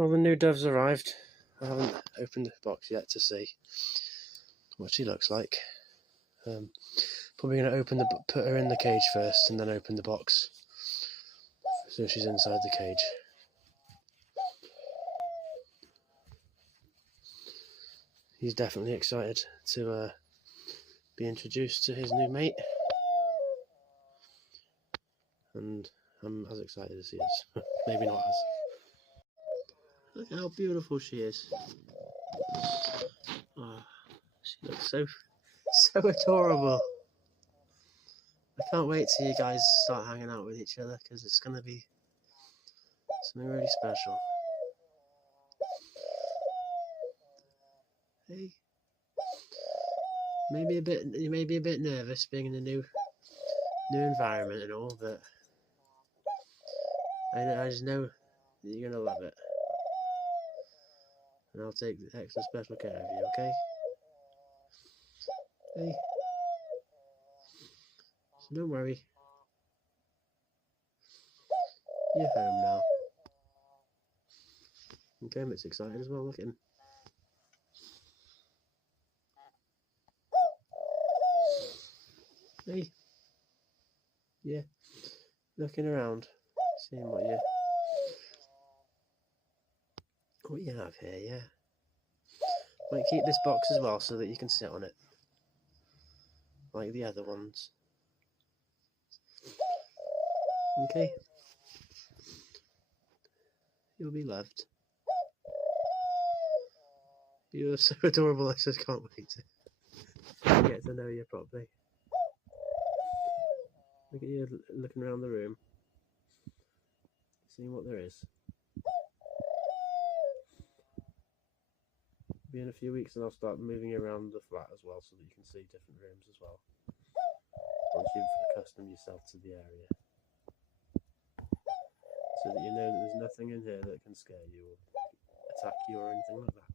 Well, the new dove's arrived. I haven't opened the box yet to see what she looks like. Probably going to put her in the cage first and then open the box so she's inside the cage. He's definitely excited to be introduced to his new mate, and I'm as excited as he is. Maybe not as. Look how beautiful she is. Oh, she looks so adorable. I can't wait till you guys start hanging out with each other, because it's going to be something really special. Hey, you may be a bit nervous being in a new environment and all, but I just know that you're going to love it. And I'll take extra special care of you, okay? Hey. So don't worry. You're home now. And Kermit's excited as well, look at him. Hey. Yeah. Looking around. Seeing what you have here, yeah. Might keep this box as well so that you can sit on it. Like the other ones. Okay. You'll be loved. You're so adorable, I just can't wait to get to know you properly. Look at you looking around the room. Seeing what there is. Be in a few weeks and I'll start moving around the flat as well so that you can see different rooms as well. Once you've accustomed yourself to the area. So that you know that there's nothing in here that can scare you or attack you or anything like that.